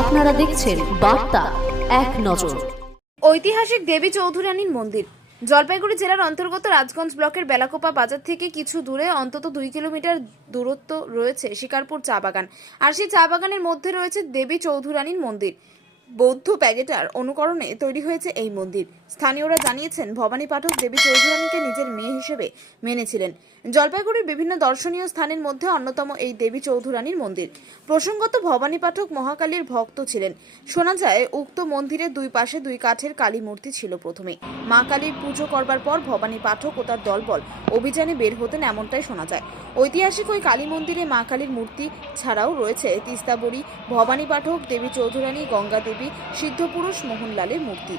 আপনারা দেখছেন বার্তা এক নজর। ঐতিহাসিক দেবী চৌধুরানীর মন্দির। জলপাইগুড়ি জেলার অন্তর্গত রাজগঞ্জ ব্লকের বেলাকোপা বাজার থেকে কিছু দূরে অন্তত দুই কিলোমিটার দূরত্ব রয়েছে শিকারপুর চা বাগান। আর সেই চা বাগানের মধ্যে রয়েছে দেবী চৌধুরানীর মন্দির। বৌদ্ধ প্যাগেটার অনুকরণে তৈরি হয়েছে এই মন্দির। স্থানীয়রা জানিয়েছেন, ভবানী পাঠক দেবী চৌধুরানীকে নিজের মেয়ে হিসেবে মেনেছিলেন। জলপাইগুড়ির বিভিন্ন দর্শনীয় স্থানের মধ্যে অন্যতম এই দেবী চৌধুরানীর মন্দির। প্রসঙ্গত, ভবানী পাঠক মহাকালীর ভক্ত ছিলেন। শোনা যায়, উক্ত মন্দিরের দুই পাশে দুই কাঠের কালী মূর্তি ছিল প্রথমে। মা কালীর পুজো করবার পর ভবানী পাঠক ও তার দলবল অভিযানে বের হতেন এমনটাই শোনা যায়। ঐতিহাসিক ওই কালী মন্দিরে মা কালীর মূর্তি ছাড়াও রয়েছে তিস্তাবরী ভবানী পাঠক দেবী চৌধুরানী, গঙ্গা দেবী সিদ্ধপুরুষ মোহনলালের মূর্তি।